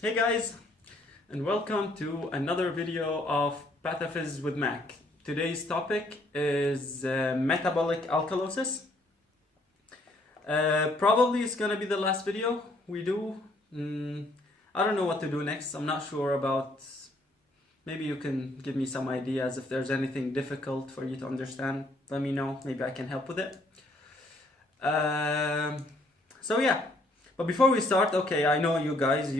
Hey guys, and welcome to another video of Pathophys with Mac. Today's topic is metabolic alkalosis. Probably it's gonna be the last video we do. I don't know what to do next. I'm not sure about. Maybe you can give me some ideas if there's anything difficult for you to understand. Let me know. Maybe I can help with it. So yeah. But before we start, okay, I know you guys,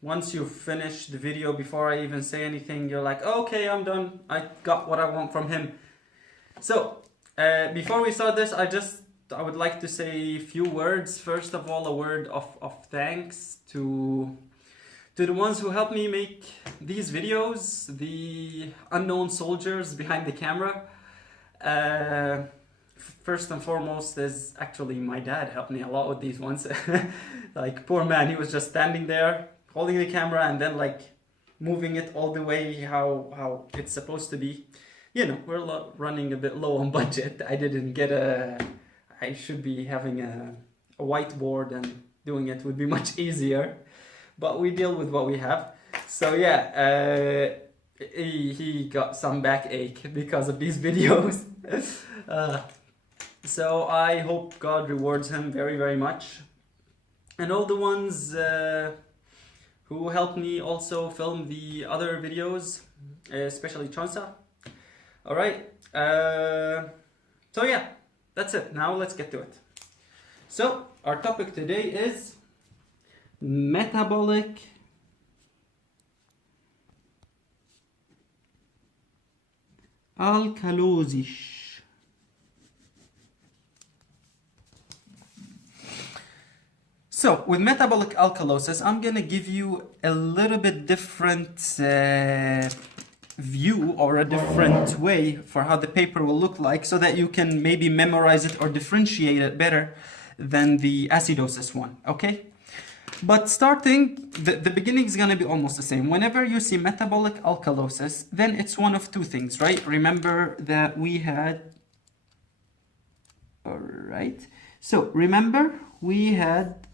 once you finish the video, before I even say anything, you're like, okay, I'm done. I got what I want from him. So, before we start this, I would like to say a few words. First of all, a word of thanks to the ones who helped me make these videos, the unknown soldiers behind the camera. First and foremost is actually my dad helped me a lot with these ones. Like, poor man, he was just standing there holding the camera and then like moving it all the way how it's supposed to be. You know, we're running a bit low on budget. I should be having a whiteboard and doing it would be much easier, but we deal with what we have. So yeah, he got some backache because of these videos. So I hope God rewards him very, very much. And all the ones who helped me also film the other videos, especially Chonsa. Alright, so yeah, that's it. Now let's get to it. So our topic today is metabolic alkalosis. So, with metabolic alkalosis, I'm going to give you a little bit different view or a different way for how the paper will look like so that you can maybe memorize it or differentiate it better than the acidosis one, okay? But starting, the beginning is going to be almost the same. Whenever you see metabolic alkalosis, then it's one of two things, right? Remember that we had... Alright, so remember we had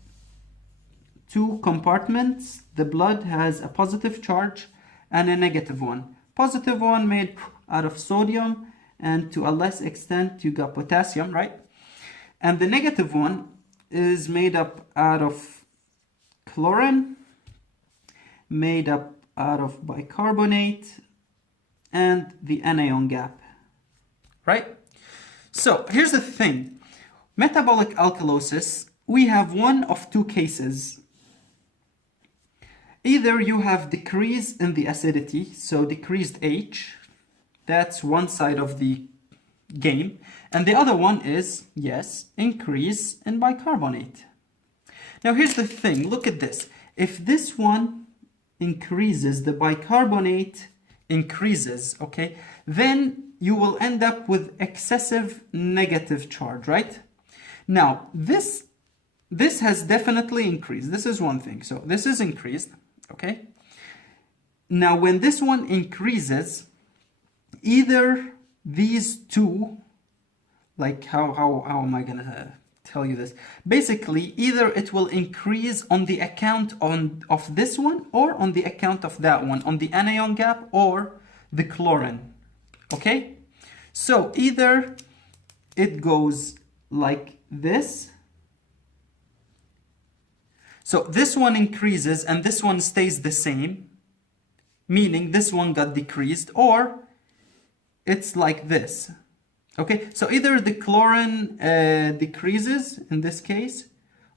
two compartments. The blood has a positive charge and a negative one. Positive one made out of sodium, and to a less extent you got potassium, right? And the negative one is made up out of chlorine, made up out of bicarbonate, and the anion gap, right? So here's the thing. Metabolic alkalosis, we have one of two cases. Either you have decrease in the acidity, so decreased H, that's one side of the game, and the other one is, yes, increase in bicarbonate. Now here's the thing, look at this. If this one increases, the bicarbonate increases, okay, then you will end up with excessive negative charge, right? Now, this has definitely increased. This is one thing. So this is increased, okay? Now, when this one increases, either these two, like how am I gonna tell you this? Basically, either it will increase on the account of this one or on the account of that one, on the anion gap or the chlorine, okay? So either it goes like this. So this one increases and this one stays the same, meaning this one got decreased, or it's like this. Okay, so either the chlorine decreases in this case,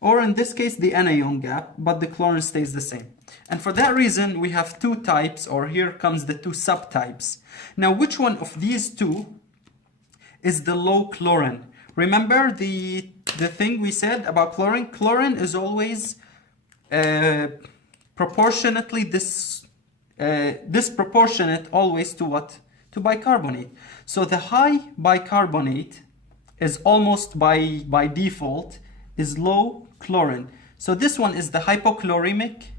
or in this case the anion gap, but the chlorine stays the same. And for that reason, we have two types, or here comes the two subtypes. Now, which one of these two is the low chlorine? Remember the thing we said about chlorine? Chlorine is always proportionately disproportionate always to what? To bicarbonate. So the high bicarbonate is almost by default is low chlorine. So this one is the hypochloremic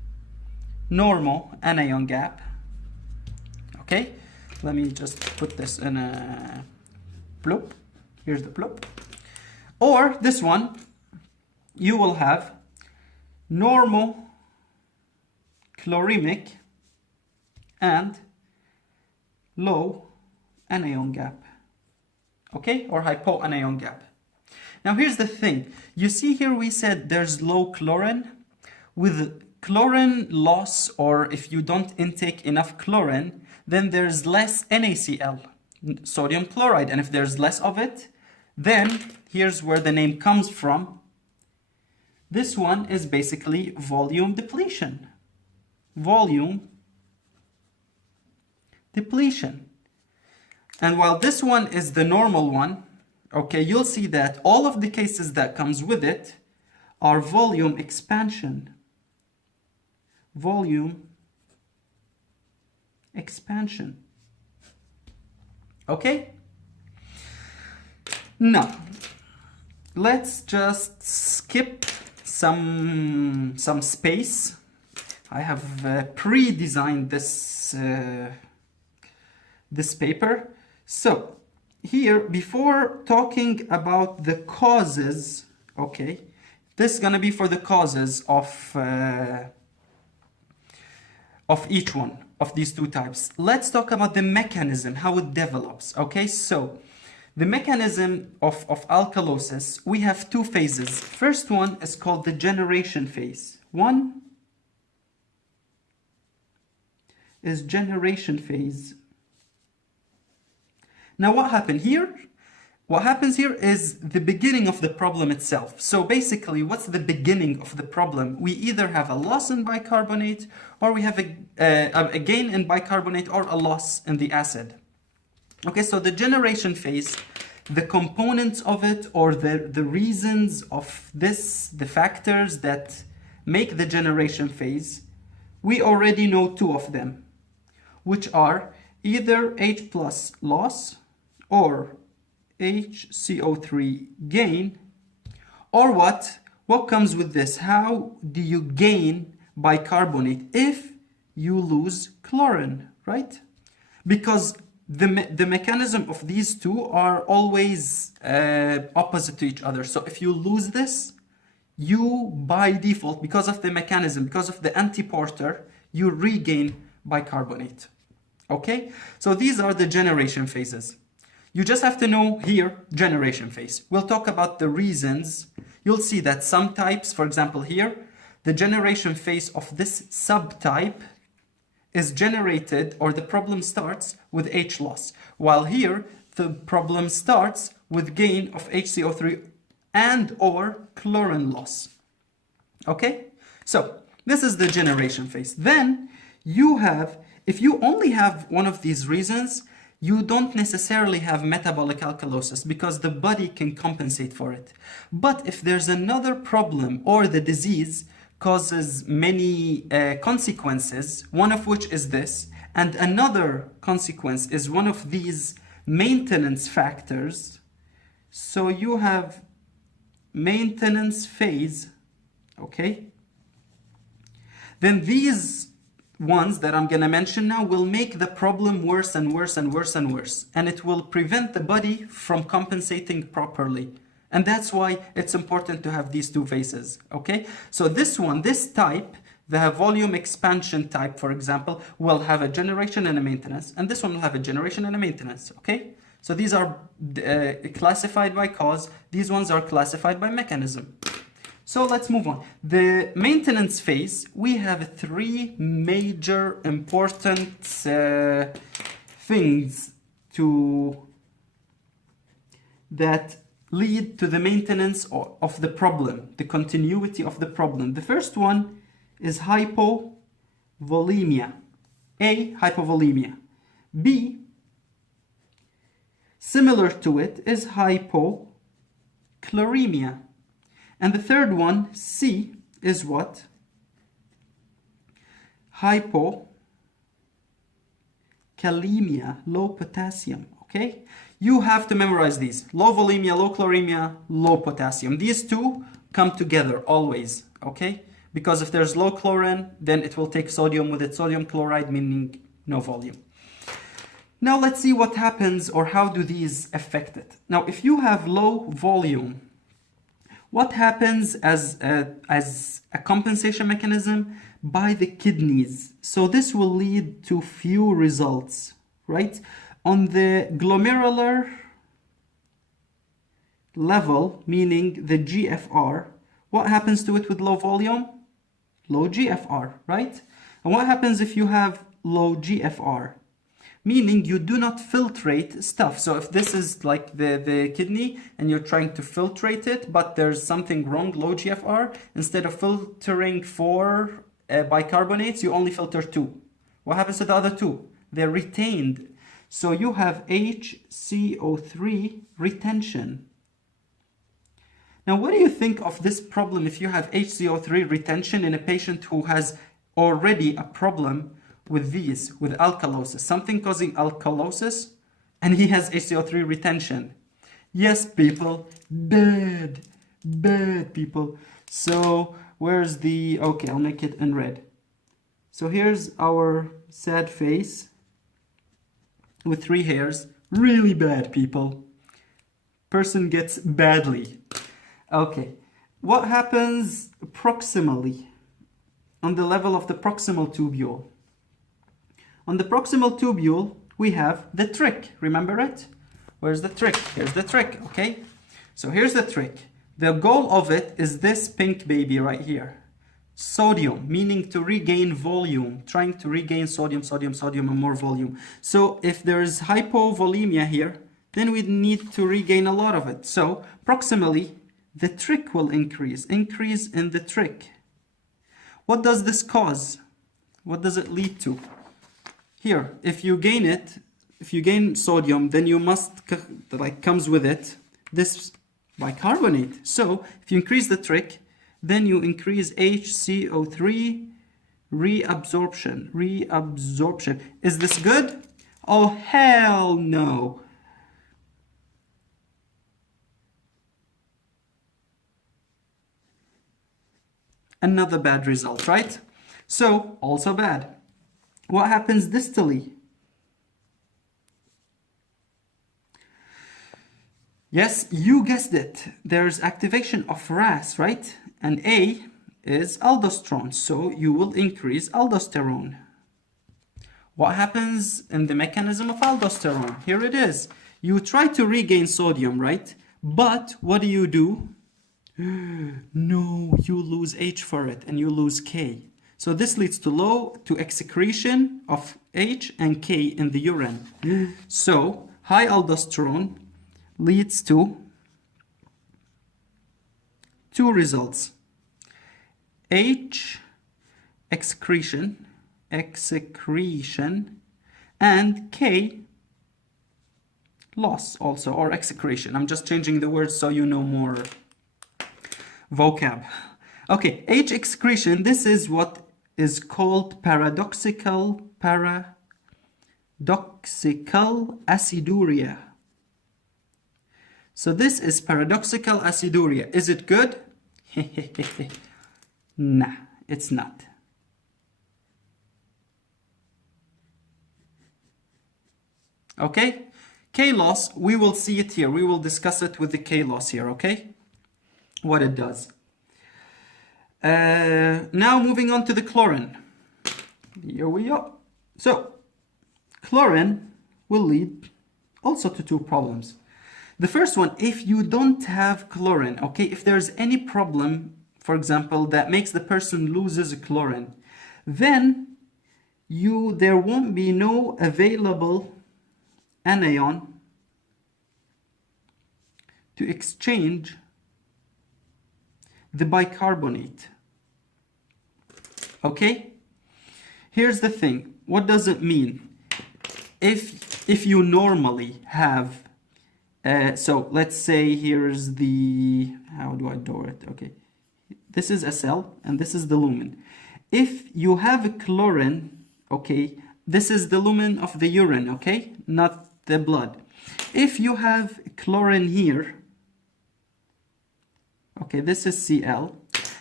normal anion gap. Okay, let me just put this in a bloop. Here's the bloop. Or this one, you will have normal chloremic and low anion gap, okay, or hypoanion gap. Now here's the thing, you see here we said there's low chlorine. With chlorine loss, or if you don't intake enough chlorine, then there's less NaCl, sodium chloride, and if there's less of it, then here's where the name comes from. This one is basically volume depletion. Volume depletion. And while this one is the normal one, okay, you'll see that all of the cases that comes with it are volume expansion. Volume expansion. Okay? Now, let's just skip some space. I have pre-designed this this paper. So here, before talking about the causes, okay, this is gonna be for the causes of each one of these two types. Let's talk about the mechanism, how it develops. Okay, so the mechanism of alkalosis, we have two phases. First one is called the generation phase. One is generation phase. Now what happened here? What happens here is the beginning of the problem itself. So basically, what's the beginning of the problem? We either have a loss in bicarbonate, or we have a gain in bicarbonate, or a loss in the acid. Okay, so the generation phase, the components of it, or the reasons of this, the factors that make the generation phase, we already know two of them, which are either H plus loss or HCO3 gain, or what comes with this? How do you gain bicarbonate if you lose chlorine, right? Because the mechanism of these two are always opposite to each other. So if you lose this, you by default, because of the mechanism, because of the antiporter, you regain bicarbonate. Okay, so these are the generation phases. You just have to know here, generation phase. We'll talk about the reasons. You'll see that some types, for example here, the generation phase of this subtype is generated, or the problem starts with H loss, while here the problem starts with gain of HCO3 and or chlorine loss. Okay, so this is the generation phase. Then you have, if you only have one of these reasons, you don't necessarily have metabolic alkalosis because the body can compensate for it. But if there's another problem, or the disease causes many consequences, one of which is this, and another consequence is one of these maintenance factors, so you have maintenance phase, okay, then these ones that I'm going to mention now will make the problem worse and worse and worse and worse, and it will prevent the body from compensating properly. And that's why it's important to have these two phases, okay? So this one, this type, the volume expansion type, for example, will have a generation and a maintenance, and this one will have a generation and a maintenance, okay? So these are classified by cause, these ones are classified by mechanism. So let's move on. The maintenance phase, we have three major important things that lead to the maintenance of the problem, the continuity of the problem. The first one is hypovolemia. A, hypovolemia. B, similar to it, is hypochloremia. And the third one, C, is what? Hypokalemia, low potassium, okay? You have to memorize these. Low volemia, low chloremia, low potassium. These two come together always, okay? Because if there's low chlorine, then it will take sodium with it, sodium chloride, meaning no volume. Now let's see what happens, or how do these affect it. Now, if you have low volume, what happens as a compensation mechanism? by the kidneys. So this will lead to few results, right? On the glomerular level, meaning the GFR, what happens to it with low volume? Low GFR, right? And what happens if you have low GFR? Meaning you do not filtrate stuff. So if this is like the kidney and you're trying to filtrate it, but there's something wrong, low GFR, instead of filtering 4 bicarbonates, you only filter 2. What happens to the other 2? They're retained. So you have HCO3 retention. Now, what do you think of this problem if you have HCO3 retention in a patient who has already a problem with alkalosis, something causing alkalosis, and he has HCO3 retention? Yes, people, bad people. So where's the, okay, I'll make it in red. So here's our sad face with 3 hairs. Really bad, people. Person gets badly. Okay, what happens proximally, on the level of the proximal tubule? On the proximal tubule, we have the trick. Remember it? Where's the trick? Here's the trick, okay? So here's the trick. The goal of it is this pink baby right here. Sodium, meaning to regain volume, trying to regain sodium, and more volume. So if there's hypovolemia here, then we need to regain a lot of it. So proximally, the trick will increase in the trick. What does this cause? What does it lead to? Here, if you gain sodium, then you must, like, comes with it this bicarbonate. So if you increase the trick, then you increase HCO3 reabsorption. Is this good? Oh, hell no. Another bad result, right? So, also bad. What happens distally? Yes, you guessed it. There's activation of RAS, right? And A is aldosterone, so you will increase aldosterone. What happens in the mechanism of aldosterone? Here it is. You try to regain sodium, right? But what do? No, you lose H for it and you lose K. So this leads to excretion of H and K in the urine. So high aldosterone leads to 2 results. H excretion, and K loss also, or excretion. I'm just changing the words so you know more vocab. Okay, H excretion, this is what is called paradoxical aciduria. So this is paradoxical aciduria. Is it good? Nah, it's not. Okay, K loss, we will see it here. We will discuss it with the K loss here, okay? What it does. Now moving on to the chlorine. Here we go. So, chlorine will lead also to 2 problems. The first one, if you don't have chlorine, okay, if there's any problem, for example, that makes the person loses chlorine, then there won't be no available anion to exchange the bicarbonate. Okay? Here's the thing. What does it mean? If you normally have, so let's say here's the, how do I draw it? Okay. This is a cell and this is the lumen. If you have a chlorine, okay, this is the lumen of the urine, okay, not the blood. If you have chlorine here, okay, this is Cl,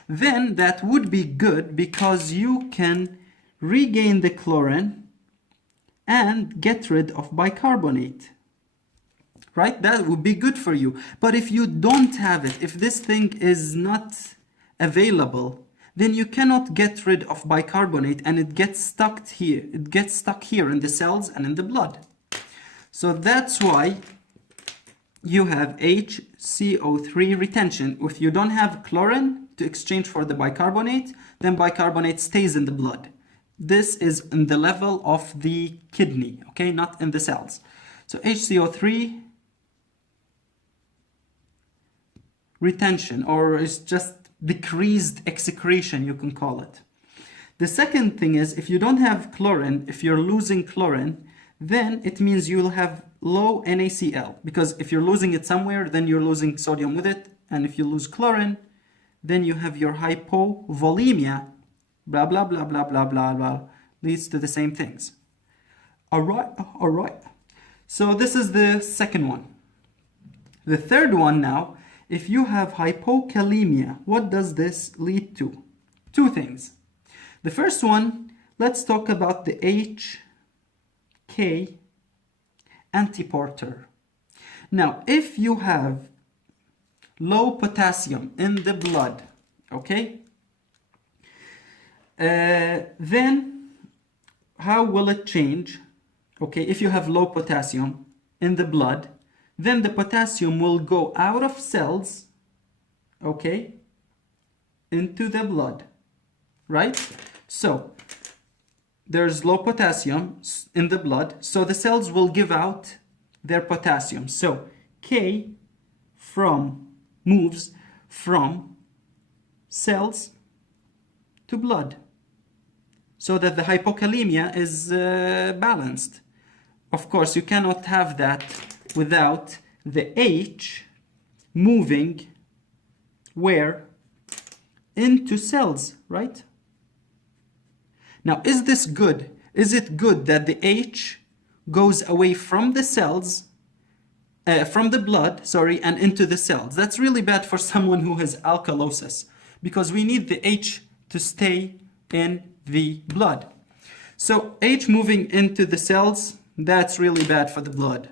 then that would be good because you can regain the chlorine and get rid of bicarbonate. Right? That would be good for you. But if you don't have it, if this thing is not available, then you cannot get rid of bicarbonate, and it gets stuck here. It gets stuck here in the cells and in the blood. So that's why you have HCO3 retention. If you don't have chlorine to exchange for the bicarbonate, then bicarbonate stays in the blood. This is in the level of the kidney, okay, not in the cells. So HCO3 retention, or is just decreased excretion, you can call it. The second thing is, if you don't have chlorine, if you're losing chlorine, then it means you'll have low NaCl, because if you're losing it somewhere, then you're losing sodium with it, and if you lose chlorine, then you have your hypovolemia, blah blah blah blah blah blah blah, leads to the same things. All right. So this is the second one. The third one now, if you have hypokalemia, what does this lead to? Two things. The first one, let's talk about the HK antiporter. Now, if you have low potassium in the blood, okay, then how will it change? Okay, if you have low potassium in the blood, then the potassium will go out of cells, okay, into the blood, right? So there's low potassium in the blood, so the cells will give out their potassium. So K moves from cells to blood, so that the hypokalemia is balanced. Of course, you cannot have that without the H moving where? Into cells, right? Now, is this good? Is it good that the H goes away from the cells, from the blood, sorry, and into the cells? That's really bad for someone who has alkalosis, because we need the H to stay in the blood. So H moving into the cells, that's really bad for the blood.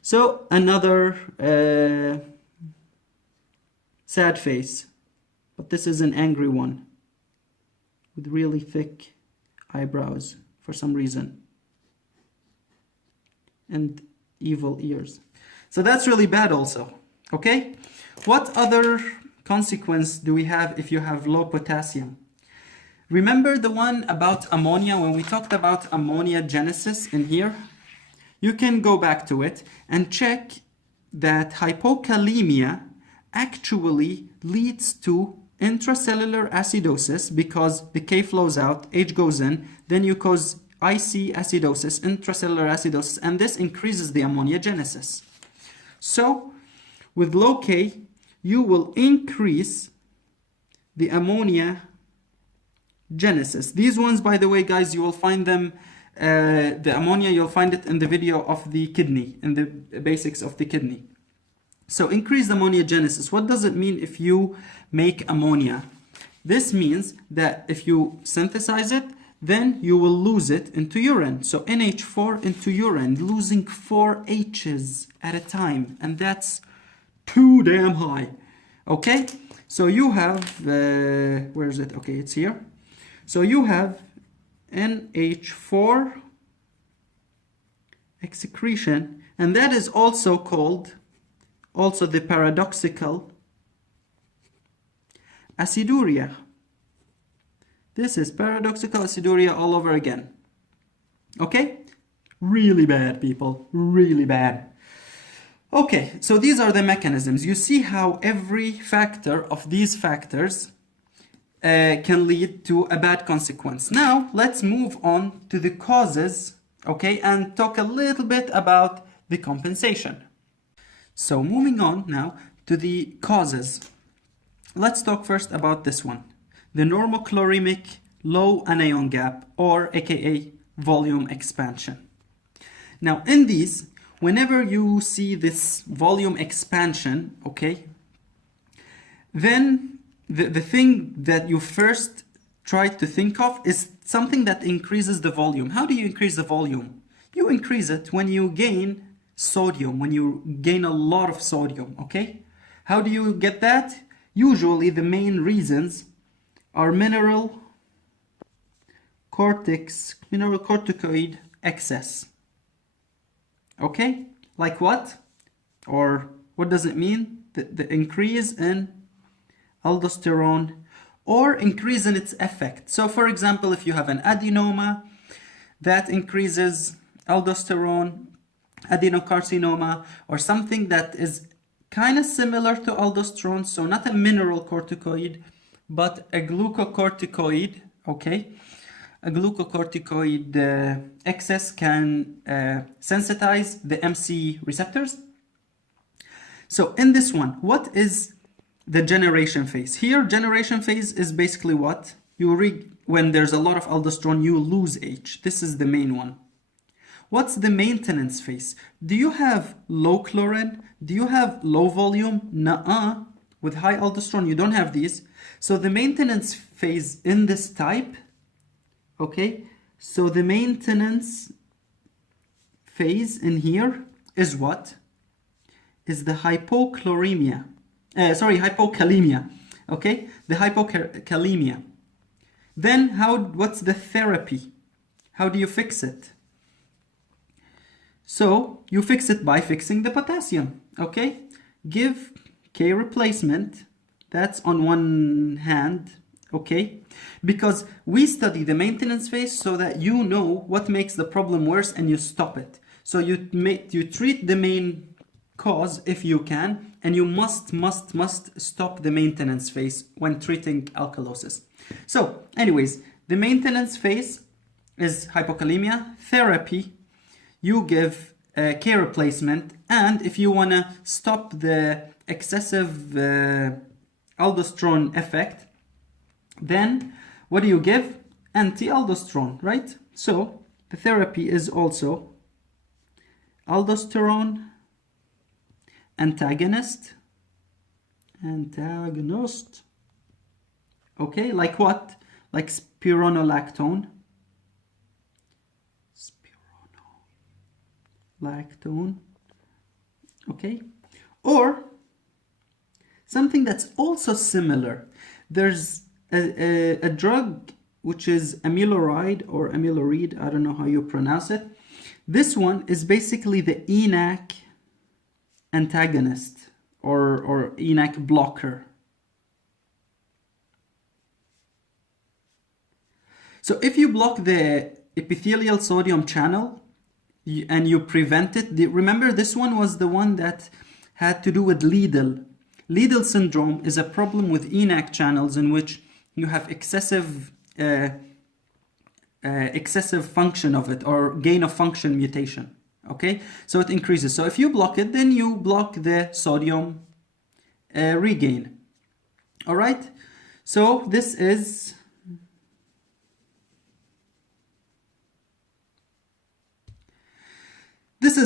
So another sad face, but this is an angry one with really thick eyebrows for some reason and evil ears. So that's really bad also, okay? What other consequence do we have if you have low potassium? Remember the one about ammonia, when we talked about ammonia genesis in here? You can go back to it and check that hypokalemia actually leads to intracellular acidosis, because the K flows out, H goes in, then you cause IC acidosis, intracellular acidosis, and this increases the ammonia genesis. So with low K, you will increase the ammonia genesis. These ones, by the way, guys, you will find them, the ammonia, you'll find it in the video of the kidney, in the basics of the kidney. So increased ammonia genesis. What does it mean if you make ammonia? This means that if you synthesize it, then you will lose it into urine. So NH4 into urine, losing 4 H's at a time, and that's too damn high. Okay, so you have, where is it? Okay, it's here. So you have NH4 excretion, and that is also called the paradoxical aciduria. This is paradoxical aciduria all over again. Okay? Really bad, people. Really bad. Okay, so these are the mechanisms. You see how every factor of these factors can lead to a bad consequence. Now, let's move on to the causes, okay, and talk a little bit about the compensation. So moving on now to the causes. Let's talk first about this one, the normochloremic low anion gap, or aka volume expansion. Now in these, whenever you see this volume expansion, okay, then the thing that you first try to think of is something that increases the volume. How do you increase the volume? You increase it when you gain sodium, when you gain a lot of sodium, okay? How do you get that? Usually the main reasons are mineral corticoid excess. Okay, like what? Or what does it mean? The increase in aldosterone or increase in its effect. So for example, if you have an adenoma that increases aldosterone, adenocarcinoma, or something that is kind of similar to aldosterone, so not a mineral corticoid, but a glucocorticoid, okay? A glucocorticoid excess can sensitize the MC receptors. So in this one, what is the generation phase? Here, generation phase is basically what? When there's a lot of aldosterone, you lose H. This is the main one. What's the maintenance phase? Do you have low chlorine? Do you have low volume? Nuh-uh. With high aldosterone, you don't have these. So the maintenance phase in this type, okay? So the maintenance phase in here is what? Is the hypokalemia. Okay? The hypokalemia. Then what's the therapy? How do you fix it? So you fix it by fixing the potassium, okay? Give K replacement, that's on one hand, okay? Because we study the maintenance phase so that you know what makes the problem worse and you stop it. So you treat the main cause if you can, and you must stop the maintenance phase when treating alkalosis. So anyways, the maintenance phase is hypokalemia. Therapy, you give K replacement, and if you want to stop the excessive aldosterone effect, then what do you give? Anti-aldosterone, right? So the therapy is also aldosterone antagonist, okay, like what? Like spironolactone, okay? Or something that's also similar. There's a drug which is amiloride or amiloride, I don't know how you pronounce it. This one is basically the ENaC antagonist or ENaC blocker. So if you block the epithelial sodium channel and you prevent it, remember this one was the one that had to do with Liddle. Liddle syndrome is a problem with ENaC channels in which you have excessive function of it, or gain of function mutation. Okay, so it increases. So if you block it, then you block the sodium regain. All right, so this is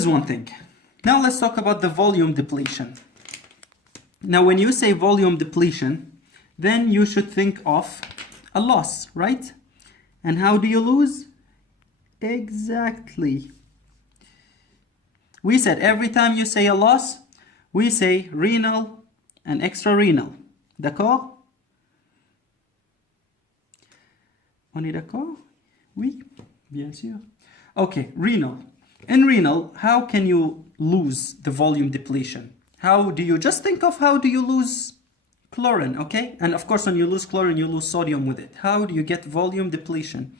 one thing. Now let's talk about the volume depletion. Now when you say volume depletion, then you should think of a loss, right? And how do you lose? Exactly. We said every time you say a loss, we say renal and extrarenal. D'accord? On est d'accord? Oui, bien sûr. Okay, renal. In renal, how can you lose the volume depletion? How do you just think of how do you lose chlorine, okay? And of course, when you lose chlorine, you lose sodium with it. How do you get volume depletion?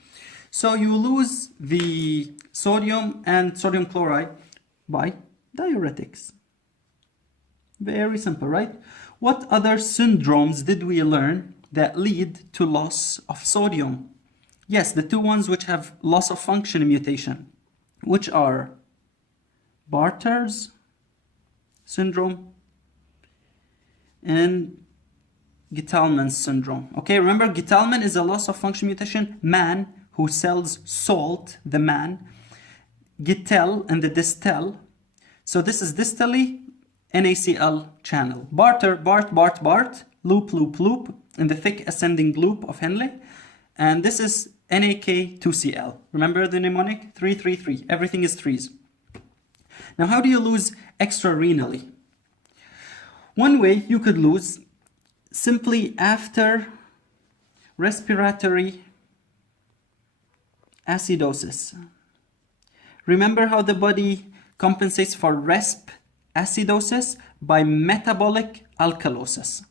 So you lose the sodium and sodium chloride by diuretics. Very simple, right? What other syndromes did we learn that lead to loss of sodium? Yes, the two ones which have loss of function mutation, which are Barter's syndrome and Gitelman's syndrome. Okay, remember Gitelman is a loss of function mutation, man who sells salt, the man. Gitel and the distal. So this is distally NaCl channel. Barter, Bart, loop, in the thick ascending loop of Henle. And this is NaK2Cl. Remember the mnemonic? 3, 3, 3. Everything is threes. Now, how do you lose extrarenally? One way you could lose simply after respiratory acidosis. Remember how the body compensates for resp acidosis by metabolic alkalosis.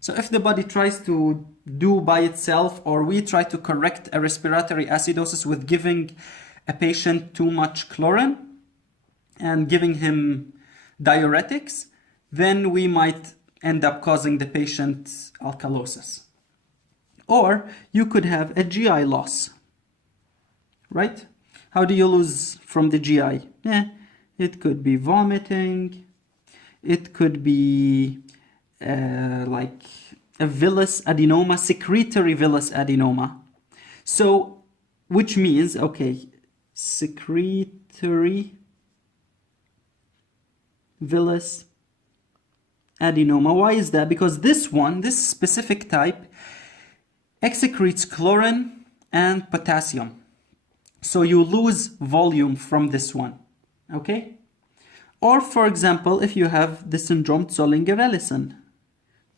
So if the body tries to do by itself, or we try to correct a respiratory acidosis with giving a patient too much chlorine and giving him diuretics, then we might end up causing the patient alkalosis. Or you could have a GI loss, right? How do you lose from the GI? It could be vomiting. It could be like a villus adenoma, secretory villus adenoma. So, which means, okay, secretory villus adenoma. Why is that? Because this specific type, excretes chlorine and potassium. So you lose volume from this one, okay? Or for example, if you have the syndrome Zollinger-Ellison.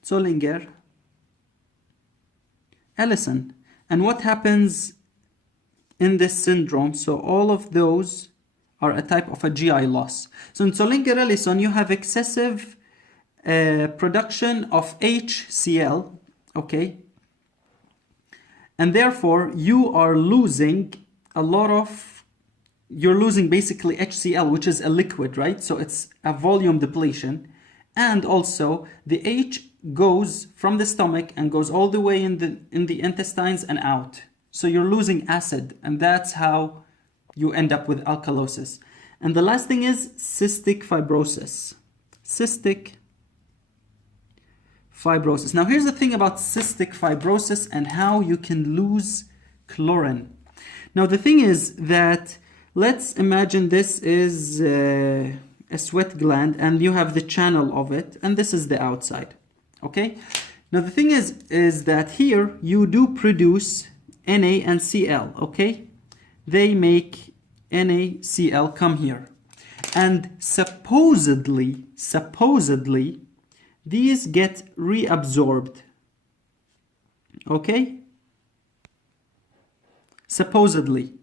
Zollinger-Ellison. And what happens in this syndrome? So all of those are a type of a GI loss. So in Zollinger-Ellison, you have excessive production of HCl, okay? And therefore, you are losing you're losing basically HCl, which is a liquid, right? So it's a volume depletion. And also the H goes from the stomach and goes all the way in the intestines and out. So you're losing acid, and that's how you end up with alkalosis. And the last thing is cystic fibrosis. Cystic fibrosis. Now here's the thing about cystic fibrosis and how you can lose chlorine. Now the thing is that, let's imagine this is a sweat gland and you have the channel of it, and this is the outside, okay? Now the thing is that here you do produce Na and Cl, okay? They make NaCl come here. And supposedly, these get reabsorbed, okay? Supposedly,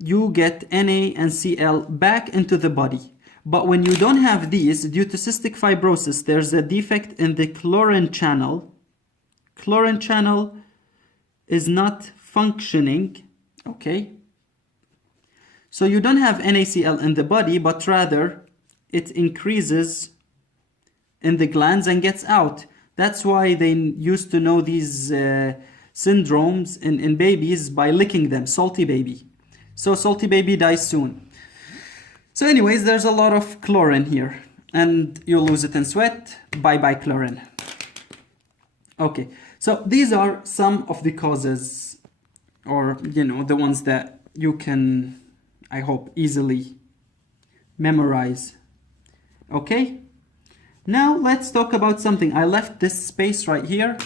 you get Na and Cl back into the body. But when you don't have these, due to cystic fibrosis, there's a defect in the chlorine channel. Chlorine channel is not functioning, okay? So you don't have NaCl in the body, but rather it increases in the glands and gets out. That's why they used to know these syndromes in babies by licking them, salty baby. So salty baby dies soon. So anyways, there's a lot of chlorine here, and you lose it in sweat. Bye-bye chlorine. Okay, so these are some of the causes, or the ones that you can, I hope, easily memorize. Okay, now let's talk about something. I left this space right here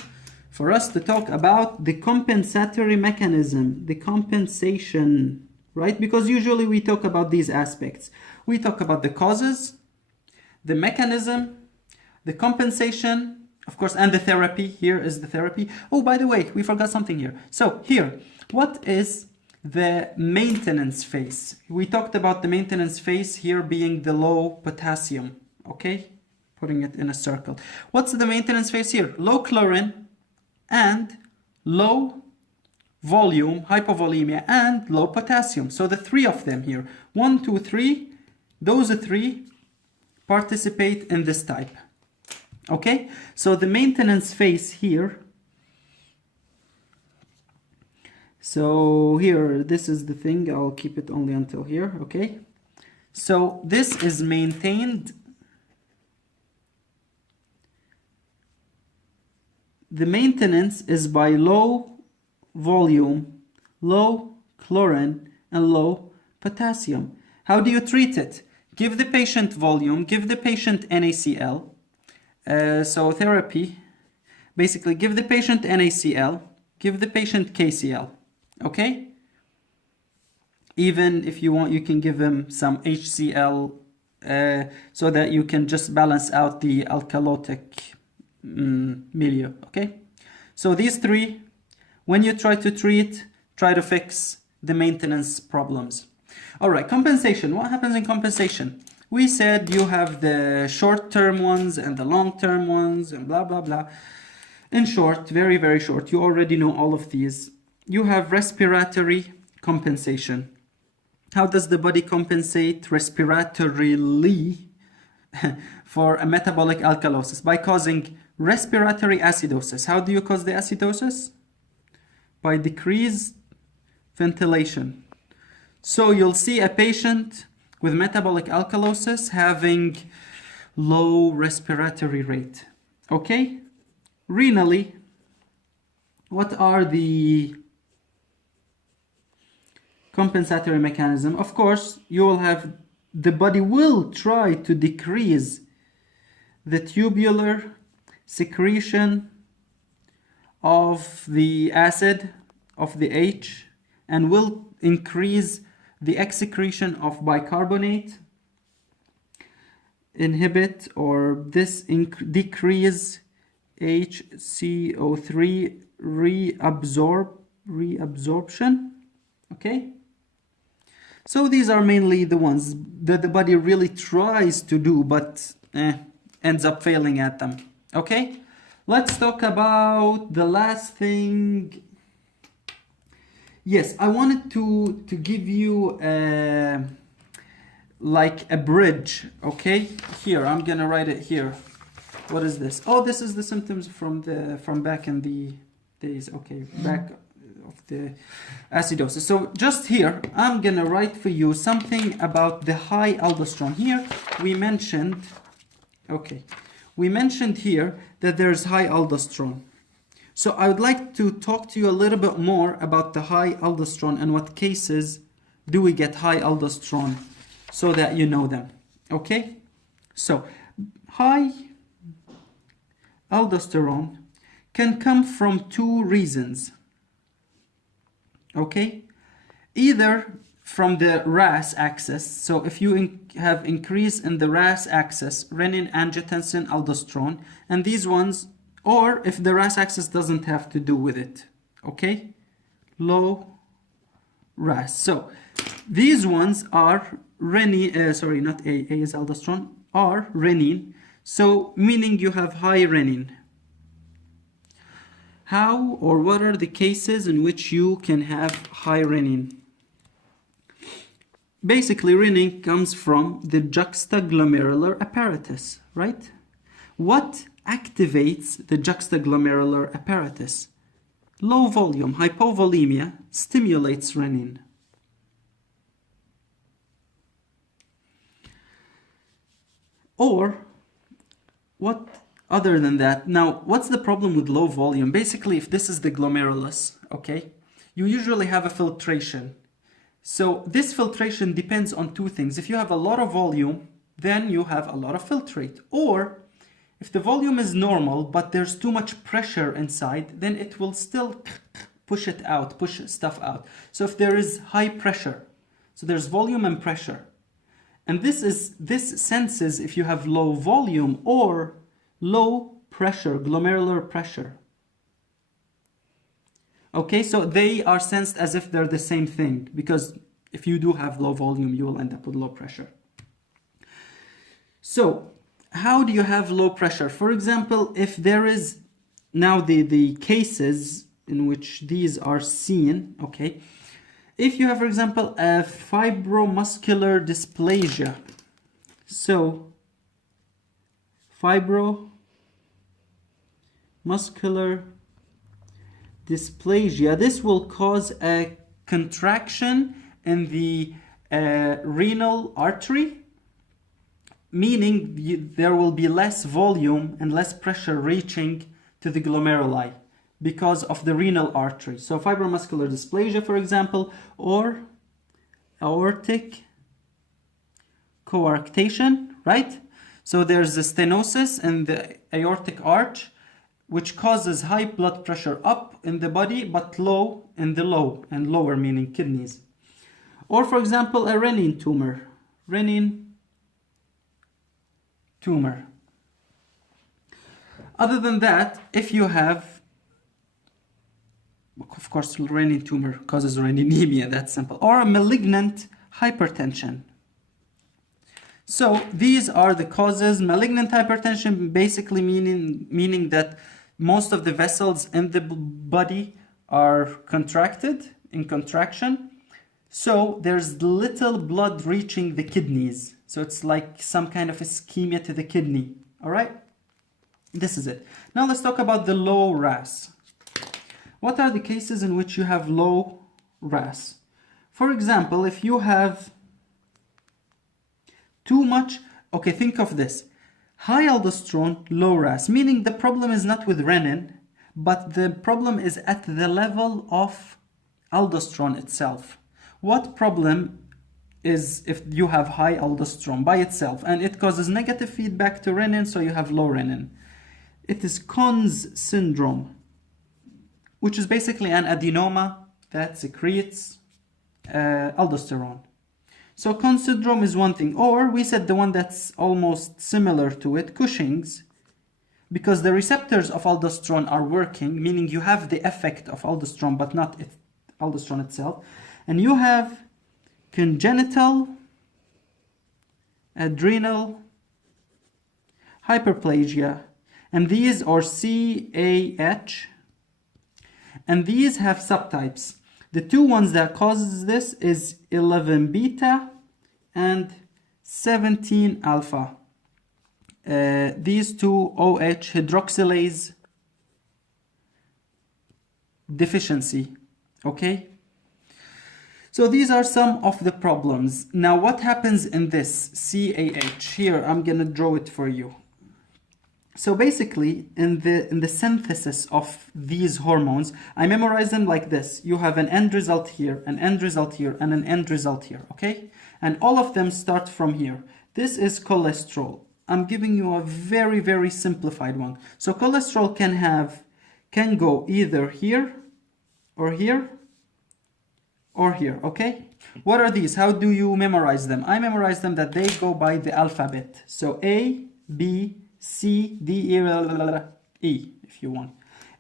for us to talk about the compensatory mechanism, the compensation, right? Because usually we talk about these aspects. We talk about the causes, the mechanism, the compensation, of course, and the therapy. Here is the therapy. Oh, by the way, we forgot something here. So here, what is the maintenance phase? We talked about the maintenance phase here being the low potassium, okay? Putting it in a circle. What's the maintenance phase here? Low chlorine and low volume, hypovolemia, and low potassium. So the three of them here, 1, 2, 3, those three participate in this type. Okay, so the maintenance phase here. So here, this is the thing, I'll keep it only until here, okay? So this is maintained. The maintenance is by low volume, low chlorine, and low potassium. How do you treat it? Give the patient volume, give the patient NaCl. So therapy, basically give the patient NaCl, give the patient KCl, okay? Even if you want, you can give them some HCl so that you can just balance out the alkalotic milieu, okay? So these three When you try to treat, try to fix the maintenance problems. All right, compensation. What happens in compensation? We said you have the short-term ones and the long-term ones and blah, blah, blah. In short, very, very short, you already know all of these. You have respiratory compensation. How does the body compensate respiratorily for a metabolic alkalosis? By causing respiratory acidosis. How do you cause the acidosis? By decreased ventilation. So you'll see a patient with metabolic alkalosis having low respiratory rate. Okay? Renally, what are the compensatory mechanism? Of course, you will have, the body will try to decrease the tubular secretion of the acid, of the H, and will increase the excretion of bicarbonate, inhibit or decrease HCO3 reabsorption. Okay? So these are mainly the ones that the body really tries to do, but ends up failing at them. Okay? Let's talk about the last thing. Yes, I wanted to give you like a bridge, okay? Here, I'm gonna write it here. What is this? Oh, this is the symptoms from back in the days, okay, back of the acidosis. So just here, I'm gonna write for you something about the high aldosterone. Here, we mentioned, okay, we mentioned here that there's high aldosterone. So I would like to talk to you a little bit more about the high aldosterone and what cases do we get high aldosterone so that you know them. Okay? So high aldosterone can come from two reasons. Okay? Either from the RAS axis. So if you have increase in the RAS axis, renin, angiotensin, aldosterone, and these ones, or if the RAS axis doesn't have to do with it, okay? Low RAS. So these ones are renin, sorry, not A is aldosterone, are renin. So meaning you have high renin. How or what are the cases in which you can have high renin? Basically, renin comes from the juxtaglomerular apparatus, right? What activates the juxtaglomerular apparatus? Low volume, hypovolemia, stimulates renin. Or, what other than that? Now, what's the problem with low volume? Basically, if this is the glomerulus, okay, you usually have a filtration. So this filtration depends on two things. If you have a lot of volume, then you have a lot of filtrate. Or if the volume is normal, but there's too much pressure inside, then it will still push it out, push stuff out. So if there is high pressure, so there's volume and pressure. And this senses if you have low volume or low pressure, glomerular pressure. Okay, so they are sensed as if they're the same thing, because if you do have low volume, you will end up with low pressure. So how do you have low pressure? For example, if there is now the cases in which these are seen, okay, if you have, for example, a fibromuscular dysplasia, so fibromuscular dysplasia, this will cause a contraction in the renal artery, meaning there will be less volume and less pressure reaching to the glomeruli because of the renal artery. So fibromuscular dysplasia, for example, or aortic coarctation, right? So there's a stenosis in the aortic arch, which causes high blood pressure up in the body, but low in the lower meaning kidneys. Or for example, a renin tumor. Other than that, if you have Of course, renin tumor causes renin, that's simple. Or a malignant hypertension. So these are the causes. Malignant hypertension basically meaning that most of the vessels in the body are contracted, in contraction. So there's little blood reaching the kidneys. So it's like some kind of ischemia to the kidney. All right? This is it. Now let's talk about the low RAS. What are the cases in which you have low RAS? For example, if you have too much, okay, think of this. High aldosterone, low RAS, meaning the problem is not with renin, but the problem is at the level of aldosterone itself. What problem is if you have high aldosterone by itself and it causes negative feedback to renin, so you have low renin? It is Conn's syndrome, which is basically an adenoma that secretes aldosterone. So Conn's syndrome is one thing, or we said the one that's almost similar to it, Cushing's, because the receptors of aldosterone are working, meaning you have the effect of aldosterone but not aldosterone itself. And you have congenital adrenal hyperplasia, and these are CAH, and these have subtypes. The two ones that causes this is 11 beta and 17 alpha. These two OH hydroxylase deficiency. Okay? So these are some of the problems. Now what happens in this CAH? Here, I'm gonna draw it for you. So basically, in the synthesis of these hormones, I memorize them like this. You have an end result here, an end result here, and an end result here, okay? And all of them start from here. This is cholesterol. I'm giving you a very, very simplified one. So cholesterol can go either here, or here, or here, okay? What are these? How do you memorize them? I memorize them that they go by the alphabet. So A, B, C, D, E, if you want.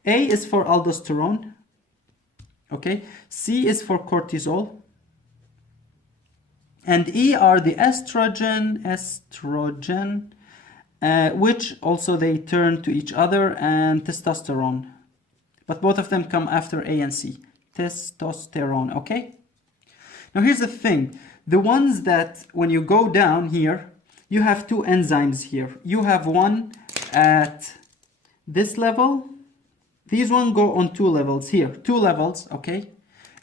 A is for aldosterone, okay? C is for cortisol, and E are the estrogen, which also they turn to each other, and testosterone. But both of them come after A and C. Testosterone, okay? Now here's the thing. The ones that, when you go down here, you have two enzymes here. You have one at this level. These one go on two levels here. Two levels, okay?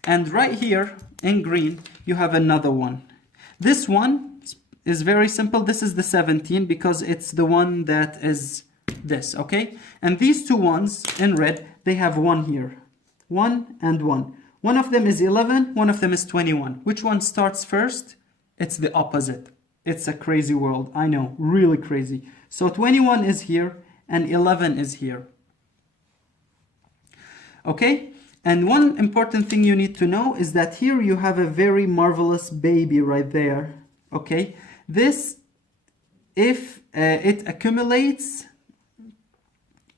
And right here in green, you have another one. This one is very simple. This is the 17 because it's the one that is this, okay? And these two ones in red, they have one here. 1 and 1. One of them is 11, one of them is 21. Which one starts first? It's the opposite. It's a crazy world, I know, really crazy. So 21 is here and 11 is here. Okay? And one important thing you need to know is that here you have a very marvelous baby right there. Okay? This, if it accumulates,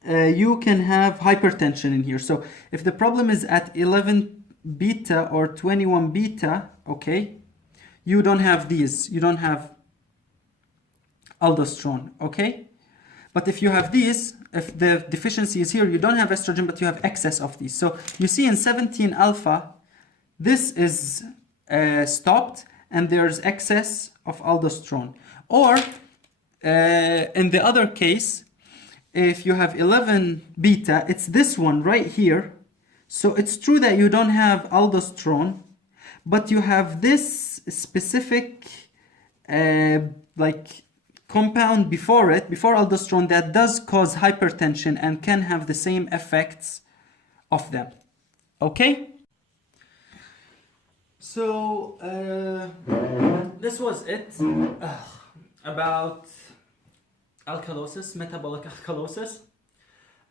you can have hypertension in here. So if the problem is at 11 beta or 21 beta, okay, you don't have these. You don't have aldosterone, okay? But if you have these, if the deficiency is here, you don't have estrogen, but you have excess of these. So you see in 17 alpha, this is stopped, and there's excess of aldosterone. Or in the other case, if you have 11 beta, it's this one right here. So it's true that you don't have aldosterone, but you have this specific like compound before it, before aldosterone, that does cause hypertension and can have the same effects of them. Okay? So this was it about alkalosis, metabolic alkalosis.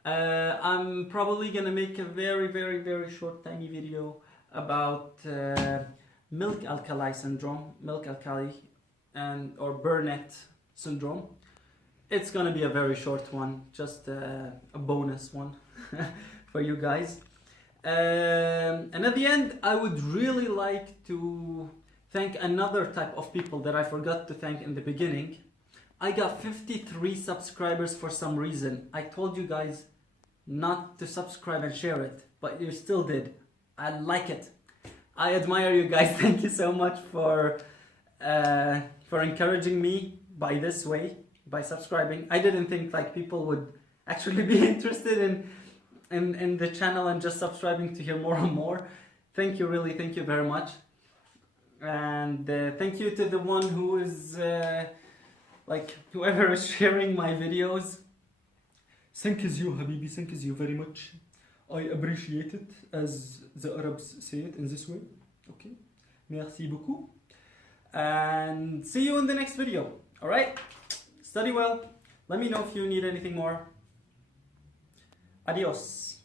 I'm probably gonna make a very, very, very short, tiny video about milk alkali syndrome, milk alkali, or Burnett syndrome. It's gonna be a very short one, just a bonus one for you guys. And at the end, I would really like to thank another type of people that I forgot to thank in the beginning. I got 53 subscribers for some reason. I told you guys not to subscribe and share it, but you still did. I like it. I admire you guys. Thank you so much for encouraging me by this way, by subscribing. I didn't think like people would actually be interested in the channel and just subscribing to hear more and more. Thank you, really, thank you very much. And thank you to the one who is like whoever is sharing my videos. Thank you, Habibi, thank you very much. I appreciate it, as the Arabs say it in this way. Okay, merci beaucoup. And see you in the next video. All right, study well. Let me know if you need anything more. Adios.